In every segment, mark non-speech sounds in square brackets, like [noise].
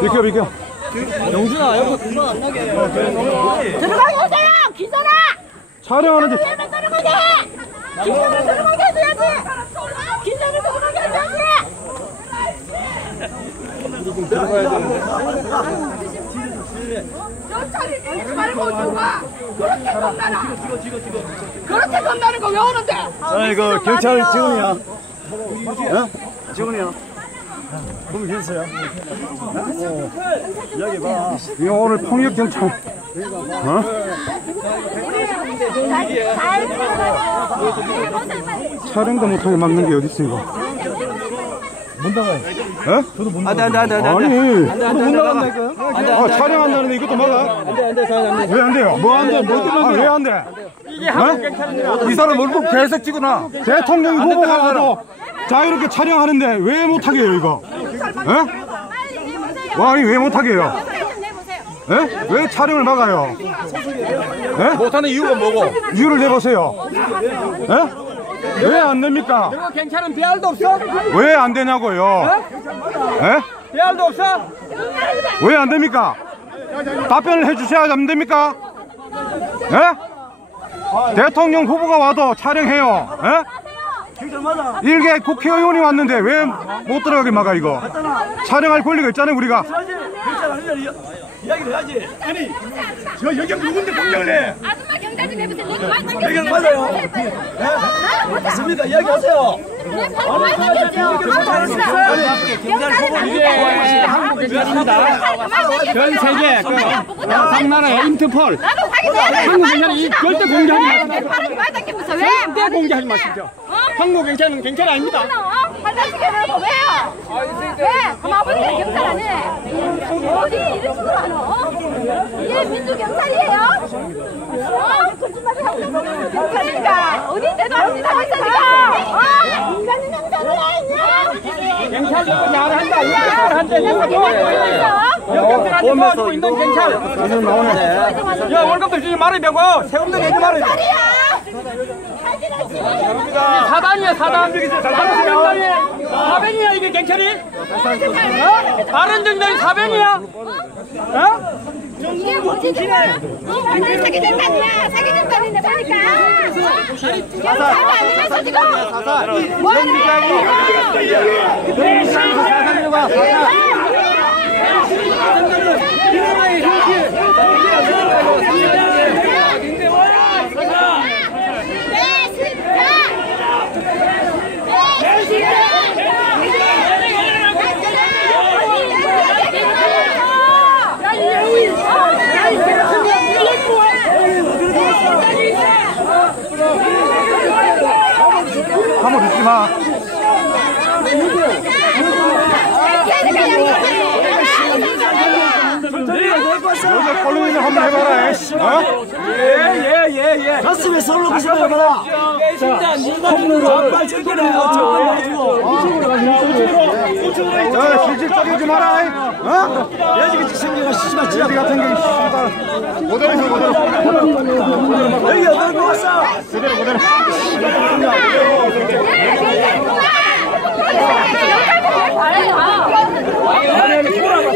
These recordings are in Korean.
비켜 비켜 영준아 여기 금방 안 나게 들어가게 하세요! 기사라! 촬영하는데 기사를 들어가게 해! 기사를 들어가게 해줘야지! 기사를 들어가게 해줘야지! 경찰이 밀지 말고 누가 그렇게 겁나나? 그렇게 겁나는 거 왜 오는데? 아이고 경찰 직원이야 어? 직원이야 보면 계세요 이야기 봐 이거 오늘 폭력 경찰 어? 촬영도 못하게 막는 게 어디 있어 이거 못 나가요 에? 저도 못 나가요 안돼 안돼 안돼 아니 못 나간다니까 아, 촬영한다는데 이것도 막아? 안돼 안돼 안돼 왜안 돼요? 뭐안 돼? 뭐 때문에 왜안 돼? 이게 한국 경찰입니다. 이 사람 얼굴 계속 찍으나? 대통령이 후보가 와도 자유롭게 촬영하는데 왜 못하게 해요, 이거? 에? 와, 아니, 왜 못하게 해요? 에? 왜 촬영을 막아요? 에? 못하는 이유가 뭐고 이유를 내보세요. 에? 왜안 됩니까? 경찰은 배알도 없어 왜 안 되냐고요? 에? 배알도 없어 왜 안 됩니까? 답변을 해주셔야 안 됩니까? 예? 대통령 후보가 와도 촬영해요. 예? 일개 국회의원이 왔는데 왜 못 들어가게 막아 이거? 촬영할 권리가 있잖아요 우리가. 이야기를 해야지. 아니, 저 여기 누군데 공격을 해? 아줌마 경찰 좀 해보세요. 내가 말 당겨. 여기 맞아요. 맞습니다. 이야기하세요. 내 바로 말 당겼죠. 경찰 이게 한국 경찰입니다 전 세계 각 나라의 인터폴. 한국 경찰은 이 절대 공개하지 왜? 절대 공개하지 마십시오 한국 경찰은 경찰 아닙니다 해놓고 왜요? 왜? 그럼 아버지가 경찰 안 해? 어디 이런 식으로? 이게 민주 경찰이에요? 어? 거짓말을 하고 있는 경찰이니까 어디 때도 경찰이가 어? 인간은 경찰을 해 경찰도 잘한다 경찰한테 경찰한테 도와주고 있는 경찰 야 월급도 주지 말아야 되고 세금도 내지 말아야 돼 사진을 사단이야 사단 다른 정당이 사변이야 이게 경찰이 어? 다른 정당이 사변이야 어? 이게 뭐지 지금? 어, 완전 사기 집단이야 사기 집단인데 보니까 어? 경찰 아니면서 지금 한번 웃지 마. 여기 꼴로인을 한번 해봐라. 에이씨. 어? 예예예 예 가슴에 손을 놓고 싶어 해봐라. 자, 빨리 챙겨내. 저 거 야, 실질적이지 마라. 어? 야지가 생겨가 씨발 지나 같은 게 씨발. 있어 그대로. 여기 어디 누웠어? 그대로 그대로.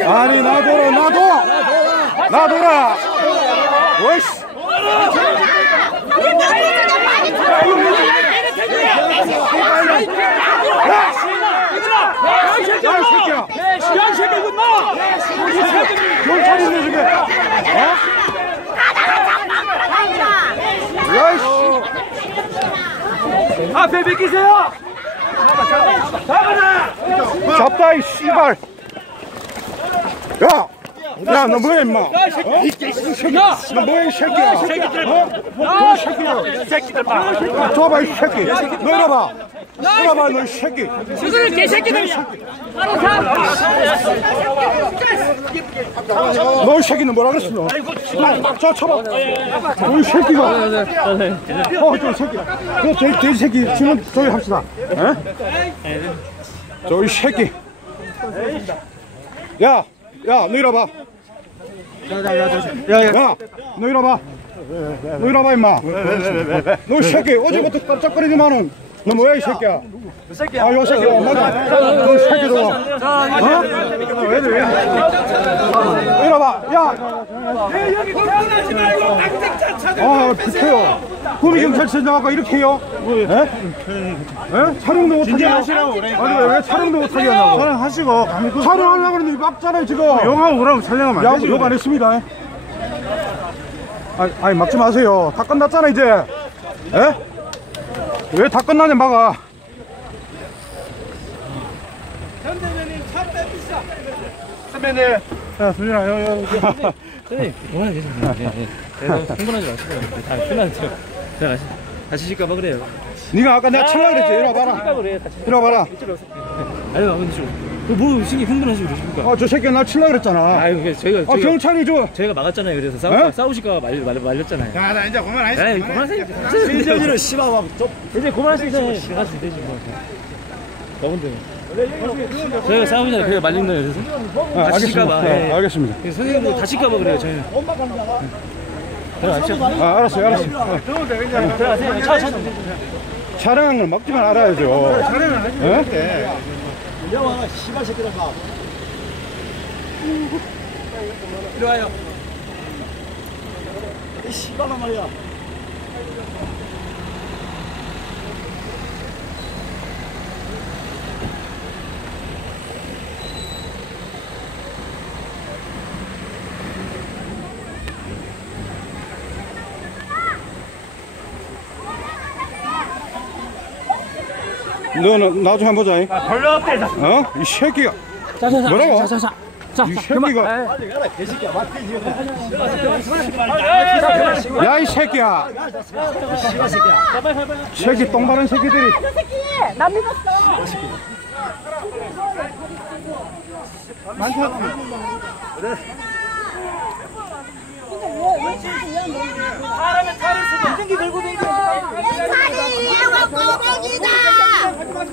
아니 놔둬라 놔둬. 놔둬라. 오이씨. 야, 이 새끼야. 야 새끼 이거 놔 경찰이네 저게. 어? 야, 이씨. 앞에 비키세요 잡다 이 씨발. 야. 야, 너 뭐야, 임마? 어? 야 너 뭐야, 이 새끼야? 어? 너 새끼야. 새끼들 봐 줘봐, 이 새끼. 너 이래봐. 이래봐, 너이 새끼. 그들 개새끼들이야 바로 너이 새끼는 뭐라 그랬어, 너? 아, 저 쳐봐. 너이 새끼가. 어, 저 새끼. 너 돼지, 새끼 주문 저기 합시다. 에? 저이 새끼. 야, 야, 너 이래봐. 야, 야, 너 이래봐. 너 이래봐, 임마. 너이 새끼 어제부터 깜짝거리지만은 너 뭐야 이 새끼야? 아, 요 새끼야. 맞아. 너 새끼 너. 어? 왜, 왜? 여기 태어나지 말고 당직자 찾아. 아, 비켜요. 구미 경찰서장 아까 이렇게 해요? 예? 예? 촬영도 못하게 하시라고 아니, 왜, 왜 촬영도 못하게 하냐고. 촬영하시고. 촬영하려고 그러는데 막잖아요, 지금. 영하고 그러면 촬영하면 안 되지. 욕 안 했습니다. 아니, 아니, 막지 마세요. 다 끝났잖아, 이제. 예? 왜 다 끝나냐, 막아. 선배님. 야, 수진아, 여, 여, 여. 선생님. 예, 예. 그래서 흥분하지 마시고요. 다 편하세요. 자, 다치실까봐 그래요. 네가 아까 내가 칠라 그랬지. 이리 와봐라. 이리 와봐라. 아유, 아버님 좀. 뭐, 신기 흥분하시고 그러십니까? 아, 저 새끼가 날 칠라 그랬잖아. 아유, 그게 저희가, 아, 경찰이 줘. 저희가 막았잖아요. 그래서 싸우, 어? 싸우실까 말, 말, 말렸잖아요. 야, 나 이제 그만하겠어. 에이, 그만하세요. 진정이를 씹어봐. 좀 이제 그만하시잖아요. 들어가시면 되지, 뭐. 더운데. 저희가 전에 그냥 말린 거예요. 그래서. 아, 다치실까봐. 알겠습니다. 예. 아, 알겠습니다. 그래서 선생님도 다칠까봐 그래요, 저희는. 들어가시죠. 아, 알았어요, 알았어요. 어. 들어가세요. 차, 차. 촬영한 걸 막지만 알아야죠. 촬영을 하지. 영화 씨발 새끼들 봐. 이리 와요. 이 씨발란 말이야. 너는 나중에 한번 보자. 잉? 별로 없대. 어? 이 새끼가. 자, 자, 자. 뭐라고? 자, 자, 자. 자, 이 자, 새끼가. 야, 이 새끼야. 새끼 똥 바른 새끼들이. 저 새끼 나 믿었어. 사람의 차를 쓰고 등기 들고 다니고. 경찰이 이해원 거북이다.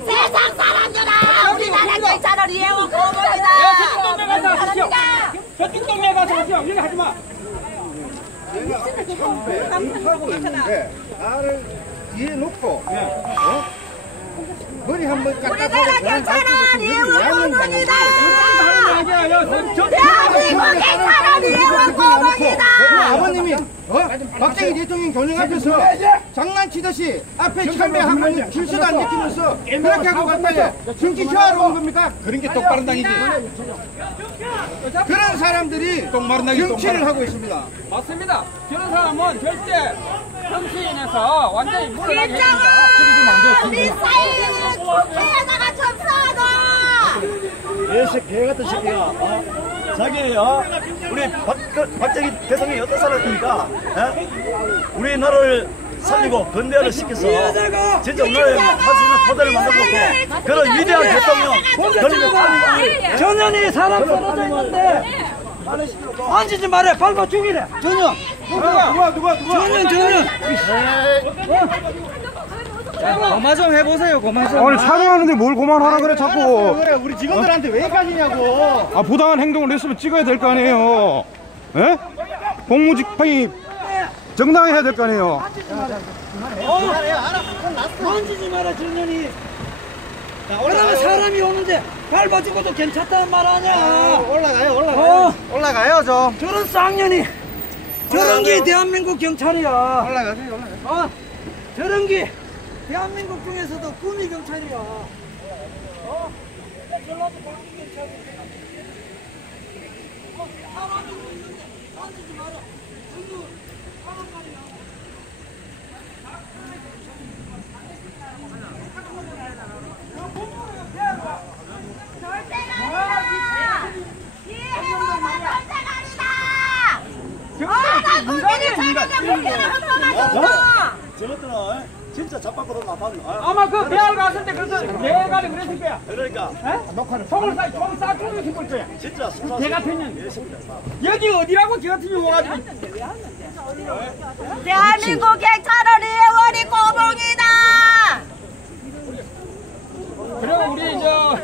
세상 사람들아 우리나라 경찰을 이해원 거북이다. 동네 가서 하십시오. 저쪽 동네 가서 하십시오. 여기 하지 마. 나를 뒤에 놓고 어? 머리 한번 우리나라 경찰은 이해원 거북이다. 저 대한민국 경찰은 이해원 거북이다. 아버님이 어? 박정희 대통령 교령 앞에서 장난치듯이 앞에 참배하고 줄서도 안 지키면서 그렇게 하고 갔다가 정치 쇼하러 온 겁니까? 그런 게 똑바른 당이지. 그런 사람들이 정치를 하고 있습니다. 맞습니다. 저런 사람은 절대 정치인에서 완전히 물러나게 해줍니다. 김정은 미사일 국회에다가 접수하고 개새 개 같은 새끼야. 어? 자기 어? 우리 박, 박정희 대통령이 어떤 사람입니까? 예? 우리 나라를 살리고 근대화를 시켜서 진짜 우리나라에 할수 있는 토대를 만들어놓고 그런 위대한 대통령 전현이 사람 떨어져 있는데 만지지 말해 밟아 죽이래 전현 누가 누가 누가 전현 전현 고마 좀 해보세요, 고마 좀. 아니, 촬영하는데 뭘 그만하라 그래, 자꾸. 그래 우리 직원들한테 왜 까지냐고 아, 부당한 행동을 했으면 찍어야 될 거 아니에요. 예? 공무집행이 정당해야 될 거 아니에요. 만지지 마라 전현이 그러면 사람이 오는데 밟아주고도 괜찮다는 말 아니야 올라가요 올라가요 어. 올라가요 좀 저런 쌍년이 저런 게 대한민국 경찰이야 올라가세요 올라가요 어? 저런 게 대한민국 중에서도 구미 경찰이야. 나 국민을 살리는 국민하고 도와줬어. 저것들은 진짜 잡박으로 나타나. 아마 그 대학 갔을 때 그래서 대가리 그랬을 거야. 그러니까. 속을 싸, 좀 싸구려 싶을 거야. 진짜 수사 개 같은 년 여기 어디라고? 개 같은 년 와가지고. 대한민국 경찰은 이해원이 꼬봉이다. 그리고 우리 저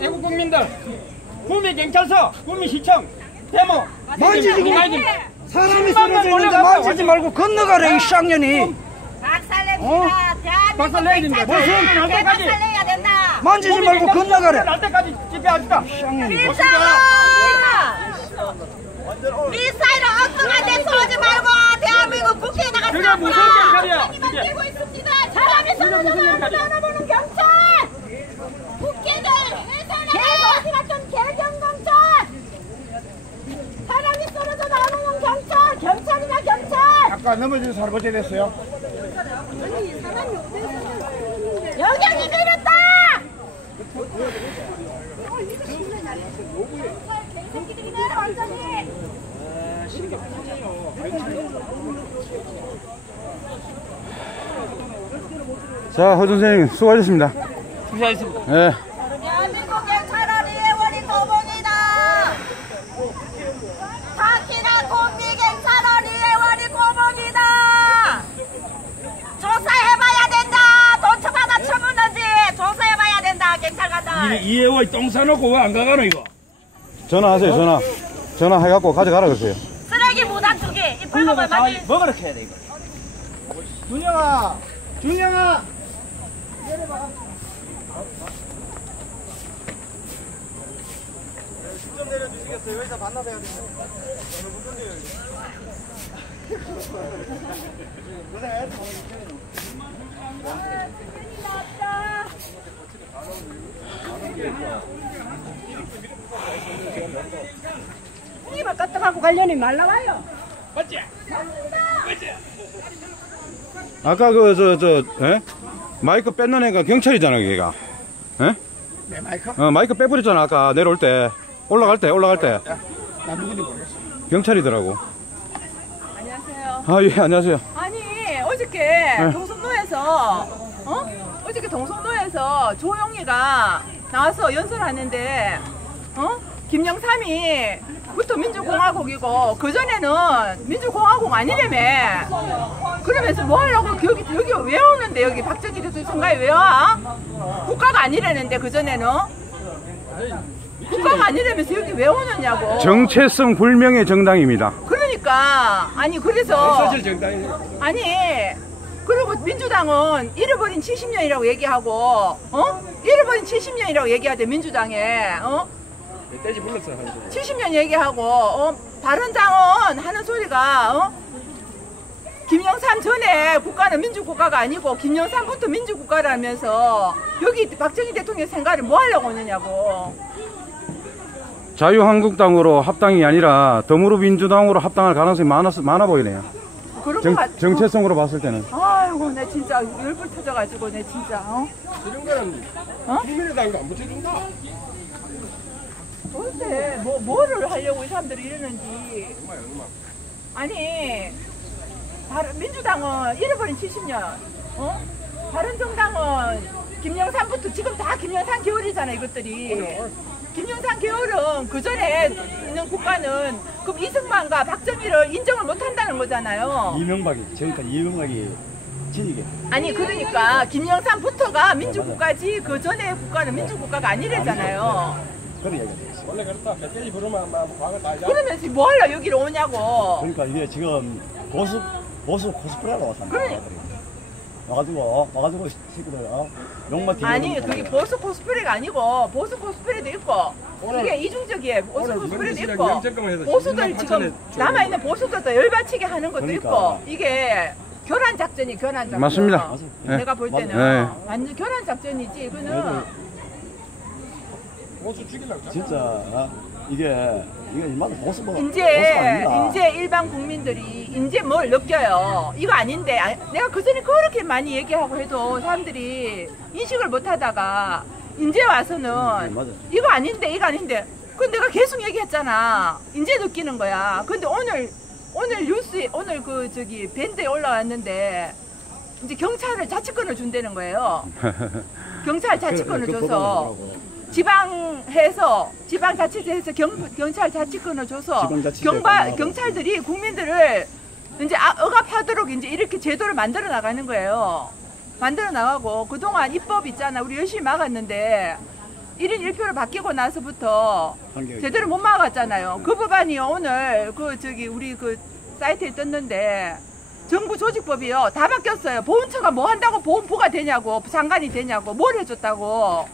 애국 국민들 구미 경찰서 구미 시청 데모 만지지 말지 사람이 쓰러져 있는데 만지지 말고 건너가래 이 쌍년이 어? 박살내야 뭐 된다. 무슨 할 때까지 만지지 말고 뭐 건너가래. 할 때까지 집회하겠다. 리사로 리사로 엉뚱한데 쏘지 말고 대한민국 국회에 나가서 그게 무슨 경찰이야? 사람이 쏘는 사람을 나눠보는 경찰. 국회는 계속 같은 개경검찰. 사람이 쏘는 사람을 나눠보는 경찰. 경찰이나 경찰. 아까 넘어진 사람 어째 됐어요? 여경이! 개새끼들이네 완전히! 자, 허 선생님 수고하셨습니다. 수고하셨습니다. 예. 대한민국의 차라리 애월이 거봉이다. 타키나 콤비갱 차라리 애월이 거봉이다. 조사해봐야 된다. 돈 처받아 처분하지. 조사해봐야 된다. 경찰 간다. 이해월 똥 싸놓고 왜 안 가가노 이거? 전화하세요, 전화. 전화해갖고 가져가라 그러세요. 쓰레기 무단 투기. 이 빨간만 많이. 먹으러 해야 돼 이거. 준영아, 준영아. [laughs] 이만 까딱하고 관련이 말라와요. 아까 그, 저, 저, 예? 마이크 뺏는 애가 경찰이잖아, 걔가. 예? 내 마이크? 어, 마이크 빼버렸잖아, 아까 내려올 때. 올라갈 때, 올라갈 때. 나 누군지 모르겠어. 경찰이더라고. 안녕하세요. 아, 예, 안녕하세요. 아니 어저께 동성로에서 어? 어저께 동성로에서 조용희가 나와서 연설하는데 어? 김영삼이 부터 민주공화국이고 그 전에는 민주공화국 아니라며 그러면서 뭐 하려고 여기 여기 왜 오는데 여기 박정희 대통령 선거에 왜 와? 국가가 아니라는데 그 전에는 국가가 아니라면서 여기 왜 오느냐고 정체성 불명의 정당입니다. 그러니까 아니 그래서 아니 그리고 민주당은 잃어버린 70년이라고 얘기하고 어? 잃어버린 70년이라고 얘기하대 민주당에 어? 떼지 불렀어. 70년 얘기하고 어? 바른당은 하는 소리가 어? 김영삼 전에 국가는 민주국가가 아니고 김영삼부터 민주국가라면서 여기 박정희 대통령 생각을 뭐 하려고 오느냐고 자유한국당으로 합당이 아니라 더불어민주당으로 합당할 가능성이 많아, 많아 보이네요. 그런 정, 거 같... 정체성으로 봤을 때는. 아이고 내 진짜 열불 터져가지고 내 진짜 어? 이런 거는 어? 국민의당도 안 붙여준다. 도대체 뭐 뭐를 하려고 이 사람들이 이러는지 아니 바른- 민주당은 잃어버린 70년 어? 바른정당은 김영삼부터 지금 다 김영삼 계열이잖아 이것들이 김영삼 계열은 그 전에 있는 국가는 그럼 이승만과 박정희를 인정을 못 한다는 거잖아요 이명박이 저희가 이명박이 진이게 아니 그러니까 김영삼부터가 민주국가지 그 전에 국가는 민주국가가 아니래잖아요 그런 얘기가 됐어. 원래 그렇다. 떼지 부르면 막 과거 다 알잖아. 그러면서 뭐 하려 여기로 오냐고 그러니까 이게 지금 보수 보수 코스프레로 그래. 말이야. 와가지고 와가지고 식구들 어? 욕만 뒤집어 아니 그게 보수 코스프레가 아니고 보수 코스프레도 있고 이게 이중적이에요 보수 오늘 코스프레도 있고 보수들 16만 지금 8천에 남아있는 보수들도 열받치게 하는 것도 그러니까. 있고 이게 교란 작전이 교란 작전 맞습니다. 네. 내가 볼 때는 네. 완전 교란 작전이지 이거는 보수 죽이려고. 진짜 어? 이게 이게 얼마나 보수가 이제. 이제 일반 국민들이 이제 뭘 느껴요. 이거 아닌데 아, 내가 그 전에 그렇게 많이 얘기하고 해도 사람들이 인식을 못하다가 이제 와서는 네, 맞아요. 이거 아닌데 이거 아닌데. 그 내가 계속 얘기했잖아. 이제 느끼는 거야. 근데 오늘 오늘 뉴스에 오늘 그 저기 밴드에 올라왔는데 이제 경찰을 자치권을 준다는 거예요. [laughs] 경찰 자치권을 그 줘서 법안이더라고. 지방해서 지방자치제에서 경, 경찰 자치권을 줘서 경바. 경찰들이 국민들을 이제 아- 억압하도록 이제 이렇게 제도를 만들어 나가는 거예요. 만들어 나가고 그동안 입법 있잖아. 우리 열심히 막았는데 1인 1표를 바뀌고 나서부터 제대로 못 막았잖아요. 그 법안이 오늘 그 저기 우리 그 사이트에 떴는데 정부 조직법이요. 다 바뀌었어요. 보훈처가 뭐 한다고 보훈부가 되냐고 장관이 되냐고 뭘 해줬다고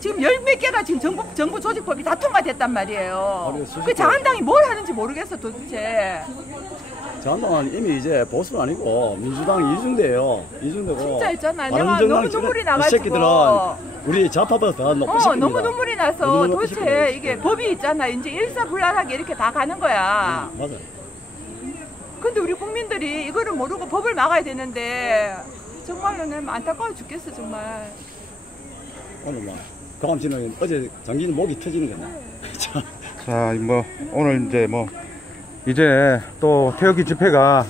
지금 열 몇 개가 지금 정부, 정부 조직법이 다 통과됐단 말이에요. 그 자한당이 뭘 하는지 모르겠어 도대체. 저 한동안 이미 이제 보수는 아니고 민주당 이중대예요. 이중대고. 진짜 있잖아. 내가 너무 눈물이 이 나가지고. 새끼들은 우리 좌파보다 더 높은 어, 새끼입니다. 너무 눈물이 나서 너무 도대체 새끼입니다. 이게 법이 있잖아. 이제 일사불란하게 이렇게 다 가는 거야. 맞아요. 근데 우리 국민들이 이거를 모르고 법을 막아야 되는데 정말로 는 안타까워 죽겠어 정말. 오늘 뭐 경험치는 어제 장기는 목이 터지는 거네. [laughs] 자, 자, 뭐 오늘 이제 뭐 이제 또 태극기 집회가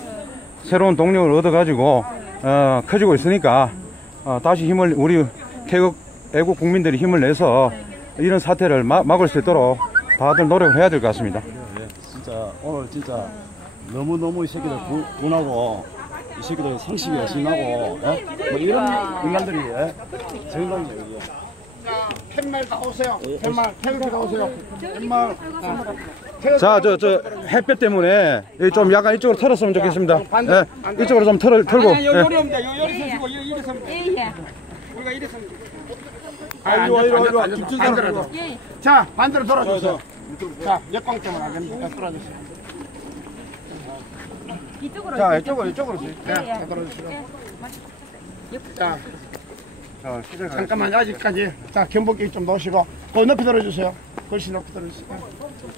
새로운 동력을 얻어가지고 어, 커지고 있으니까 어, 다시 힘을 우리 태극 애국 국민들이 힘을 내서 이런 사태를 마- 막을 수 있도록 다들 노력을 해야 될 것 같습니다. 예, 진짜 오늘 진짜 너무 너무 이 새끼들 분- 분하고 이 새끼들 상식이 어신하고 예? 뭐 이런 인간들이 예? 정말 여기 팻말 다 오세요. 팻말, 태극기 다 오세요. 팻말. 자, 저, 저 햇볕 때문에 좀 약간 이쪽으로 털었으면 좋겠습니다. 예, 이쪽으로 좀 털, 털고. 아니, 요, 예. 요리 옵니다. 요, 요리 서시고, 요, 이래서. 예예. 우리가 이래서. 아, 이리 와, 이리 와, 이리 와. 반대로. 자, 반대로 돌아주세요. 자, 역광 때문에 안 됩니다. 돌아주세요. 이쪽으로. 자, 이쪽으로, 이쪽으로. 네, 예, 예. 자, 돌아주시고. 자, 자, 잠깐만, 아직까지. 자, 견복기 좀 놓으시고. 그 높이 들어주세요. 글씨 높이 들어주세요.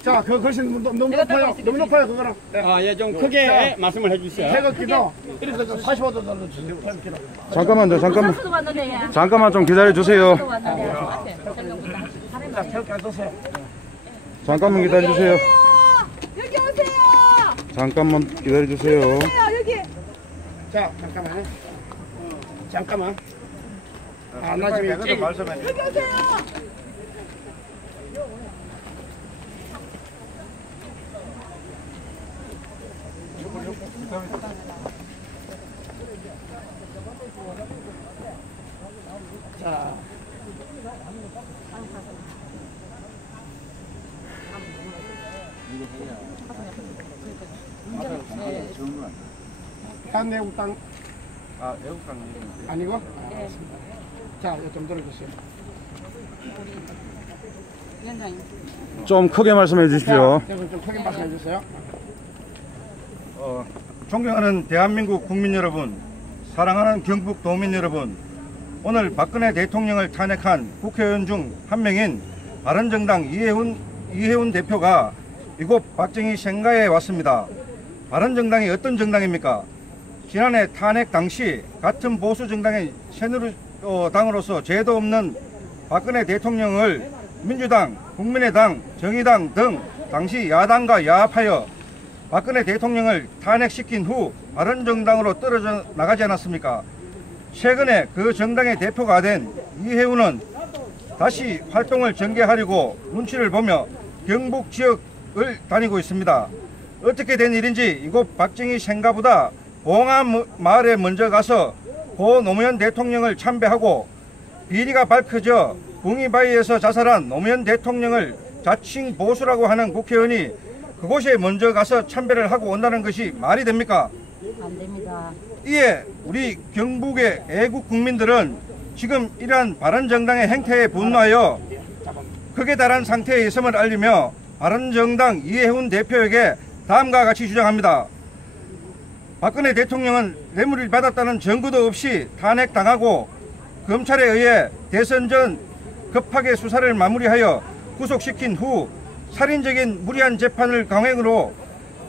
자, 그 글씨 너무, 너무 높아요. 너무 높아요, 그거는. 네. 아, 예, 좀 크게 말씀을 해주세요. 태극기도 이렇게 좀 45도 들어주세요. 태극기도. 잠깐만, 저, 잠깐만. 수도 왔는데. 잠깐만 좀 기다려 주세요. 수도 왔는데. 자, 태극기 놓으세요. 잠깐만 기다려 주세요. 여기 오세요. 잠깐만 기다려 주세요. 여기. 자, 잠깐만. 잠깐만. 아, 나 지금 여기 말씀해. 자. 한내국당 아, 애국당 아니고? 알겠습니다. 자, 좀 들어주세요. 좀 크게 말씀해 주십시오. 자, 좀 크게 말씀해 주세요. 어, 존경하는 대한민국 국민 여러분, 사랑하는 경북 도민 여러분, 오늘 박근혜 대통령을 탄핵한 국회의원 중 한 명인 바른정당 이해훈, 이해훈 대표가 이곳 박정희 생가에 왔습니다. 바른정당이 어떤 정당입니까? 지난해 탄핵 당시 같은 보수 정당의 새누리 당으로서 죄도 없는 박근혜 대통령을 민주당, 국민의당, 정의당 등 당시 야당과 야합하여 박근혜 대통령을 탄핵시킨 후 바른정당으로 떨어져 나가지 않았습니까? 최근에 그 정당의 대표가 된 이해훈은 다시 활동을 전개하려고 눈치를 보며 경북 지역을 다니고 있습니다. 어떻게 된 일인지 이곳 박정희 생가보다 봉암 마을에 먼저 가서 고 노무현 대통령을 참배하고 비리가 밝혀져 붕이바위에서 자살한 노무현 대통령을 자칭 보수라고 하는 국회의원이 그곳에 먼저 가서 참배를 하고 온다는 것이 말이 됩니까? 안 됩니다. 이에 우리 경북의 애국 국민들은 지금 이러한 바른정당의 행태에 분노하여 극에 달한 상태에 있음을 알리며 바른정당 이해훈 대표에게 다음과 같이 주장합니다. 박근혜 대통령은 뇌물을 받았다는 증거도 없이 탄핵당하고 검찰에 의해 대선 전 급하게 수사를 마무리하여 구속시킨 후 살인적인 무리한 재판을 강행으로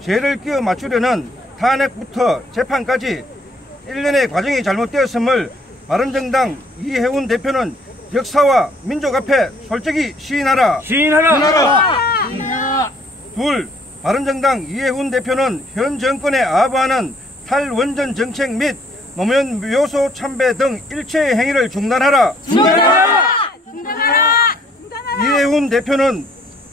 죄를 끼워 맞추려는 탄핵부터 재판까지 일련의 과정이 잘못되었음을 바른정당 이해훈 대표는 역사와 민족 앞에 솔직히 시인하라. 시인하라. 둘, 바른정당 이해훈 대표는 현 정권에 아부하는 탈원전 정책 및 노무현 묘소 참배 등 일체의 행위를 중단하라. 이해훈 대표는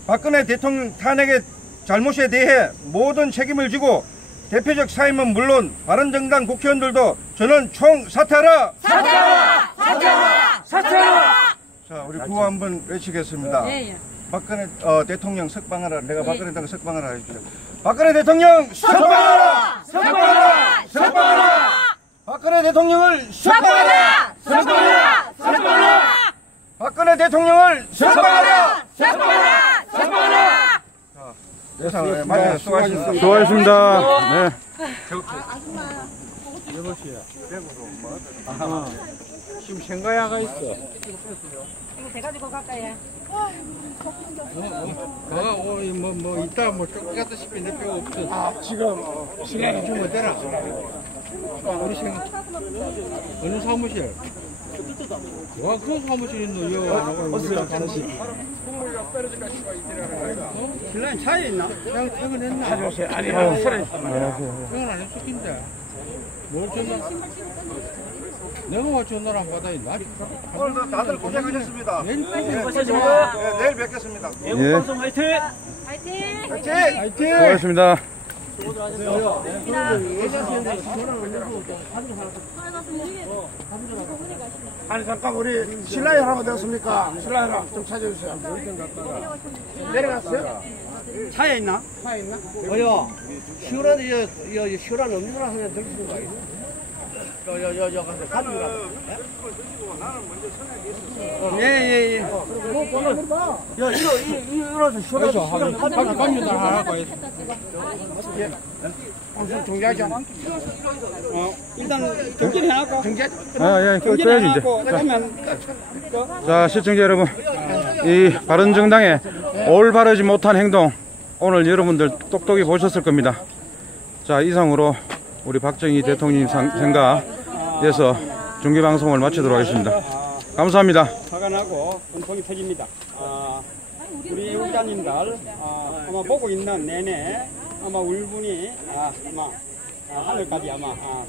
박근혜 대통령 탄핵의 잘못에 대해 모든 책임을 지고 대표적 사임은 물론 바른정당 국회의원들도 저는 총 사퇴하라. 사퇴하라. 사퇴하라. 사퇴하라. 자, 우리 구호 한번 외치겠습니다. 박근혜 어, 대통령 석방하라. 내가 박근혜 대통령 석방하라 해주세요. 박근혜 대통령 석방하라. 석방하라. 석방하라. 박근혜 대통령을 석방하라. 석방하라. 석방하라. 박근혜 대통령을 석방하라. 석방하라. 석방하라. 예상 마지막 수고하셨습니다. 수고하셨습니다. 네. 지금 생가야가 있어. 어, 어, 뭐, 뭐, 이따 뭐, 쫓겨갔다시피 내 뼈가 없어. 아, 지금 어, 시간이 좀 어때라? 우리 생 어느 사무실? 와, 그 사무실 있노, 여. 어디서 사무실? 신랑이 차에 있나? 그냥 퇴근했나? 찾아오세요. 아니, 아니, 술에 퇴근 안 했을 낀데. 뭘 전화? 내가 와 전화를 안 받아, 나. 오늘도 다들 고생하셨습니다. 내일 네, 내일 뵙겠습니다. 예. 화이팅! 수고하셨습니다. 아니 잠깐 우리 신라열 하면 되겠습니까? 신라열 좀 찾아주세요. 내려갔어요? 차에 있나? 어여 시원한 여, 여, 시원한 음료나 하나 거 아니야? 여여여 가서 가져가. 예예예. 야 이거 이거 시원한 시원한 밖에 갑니다, 했어. 방송 종료하자. 어 일단 경기를 해놨고. 아, 예, 끄- 경기를 꺼야지, 이제. 자. 자, 시청자 여러분. 이 바른 정당의 올바르지 못한 행동, 오늘 여러분들 똑똑히 보셨을 겁니다. 자, 이상으로 우리 박정희 대통령 상- 생가에서 중계방송을 마치도록 하겠습니다. 감사합니다. 화가 나고 분통이 터집니다. 아, 우리 의원님들 아, 아마 보고 있는 내내 아마 울분이 아, 아마 아, 하늘까지 아마 아,